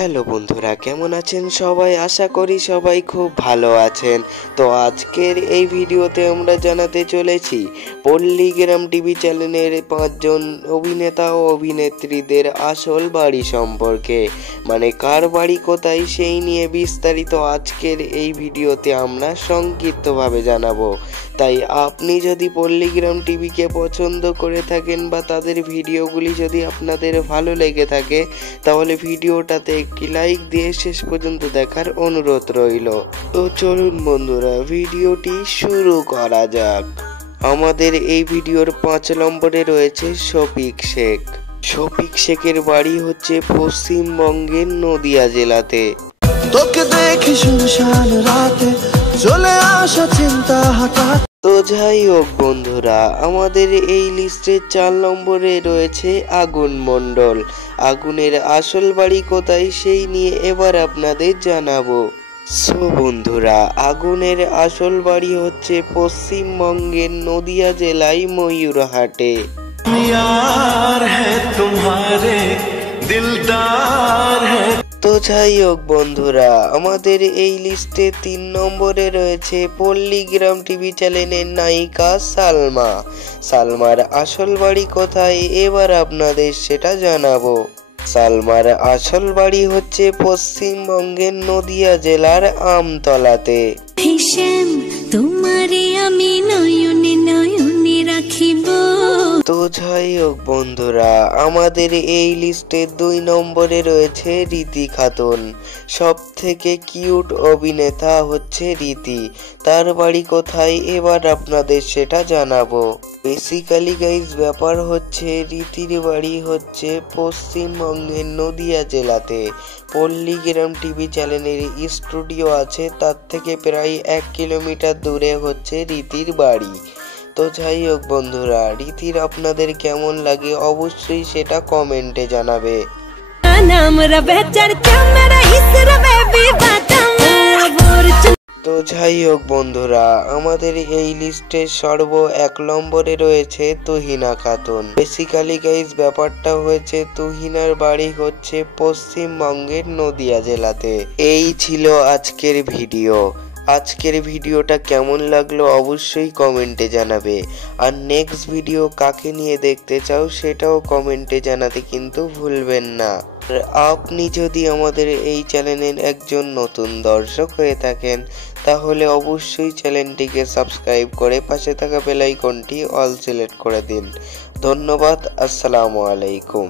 Hello বন্ধুরা, কেমন আছেন সবাই? আশা করি সবাই খুব ভালো আছেন। তো আজকের এই ভিডিওতে আমরা জানাতে চলেছি পল্লীগ্রাম টিভি চ্যানেলের 5 জন অভিনেতা ও অভিনেত্রীদের আসল বাড়ি সম্পর্কে, মানে কার বাড়ি কোথায় সেই নিয়ে বিস্তারিত আজকের এই ভিডিওতে আমরা সংক্ষিপ্তভাবে জানাবো। তাই আপনি যদি পল্লীগ্রাম টিভিকে পছন্দ করে থাকেন বা তাদের ভিডিওগুলি যদি আপনাদের ভালো লেগে থাকে, তাহলে ভিডিওটাতে একটি লাইক দিয়ে শেষ পর্যন্ত দেখার অনুরোধ রইল। তো চলুন বন্ধুরা, ভিডিওটি শুরু করা যাক। আমাদের এই ভিডিওর 5 নম্বরে রয়েছে শফিক শেখ। শফিক শেখের বাড়ি হচ্ছে পশ্চিমবঙ্গের নদিয়া জেলাতে। তোকে দেখি শুনশান রাতে চলে আসা চিন্তা হঠাৎ। তো যাই হোক বন্ধুরা, আমাদের এই লিস্টের 4 নম্বরে রয়েছে আগুন মণ্ডল। আগুনের আসল বাড়ি কোথায় সেই নিয়ে এবার আপনাদের জানাবো। সো বন্ধুরা, আগুনের আসল বাড়ি হচ্ছে পশ্চিমবঙ্গের নদিয়া জেলায় ময়ূরহাটে। তো যাই হোক বন্ধুরা, আমাদের এই লিস্টে 3 নম্বরে রয়েছে পল্লীগ্রাম টিভি চ্যানেলের নায়িকা সালমা। সালমার আসল বাড়ি কোথায় এবার আপনাদের সেটা জানাবো। সালমার আসল বাড়ি হচ্ছে পশ্চিমবঙ্গের নদিয়া জেলার আমতলাতে। তো যাই হোক বন্ধুরা, আমাদের এই লিস্টে 2 নম্বরে রয়েছে রীতি খাতুন। সব থেকে কিউট অভিনেতা হচ্ছে রীতি। তার বাড়ি কোথায় এবার আপনাদের সেটা জানাবো। বেসিক্যালি গাইজ ব্যাপার হচ্ছে রীতির বাড়ি হচ্ছে পশ্চিমবঙ্গের নদিয়া জেলাতে। পল্লীগ্রাম টিভি চ্যানেলের স্টুডিও আছে, তার থেকে প্রায় 1 কিলোমিটার দূরে হচ্ছে রীতির বাড়ি। তো যাই হোক বন্ধুরা, রীতির আপনাদের কেমন লাগে অবশ্যই সেটা কমেন্টে জানাবে। তো যাই হোক বন্ধুরা, আমাদের এই লিস্টে 1 নম্বরে রয়েছে তুহিনা খাতুন। বেসিক্যালি গাইজ ব্যাপারটা হয়েছে তুহিনার বাড়ি হচ্ছে পশ্চিমবঙ্গের নদিয়া জেলাতে। এই ছিল আজকের ভিডিও। আজকের ভিডিওটা কেমন লাগলো অবশ্যই কমেন্টে জানাবে। আর নেক্সট ভিডিও কাকে নিয়ে দেখতে চাও সেটাও কমেন্টে জানাতে কিন্তু ভুলবেন না। আর আপনি যদি আমাদের এই চ্যানেলের একজন নতুন দর্শক হয়ে থাকেন, তাহলে অবশ্যই চ্যানেলটিকে সাবস্ক্রাইব করে পাশে থাকা বেল আইকনটি অল সিলেক্ট করে দিন। ধন্যবাদ। আসসালামু আলাইকুম।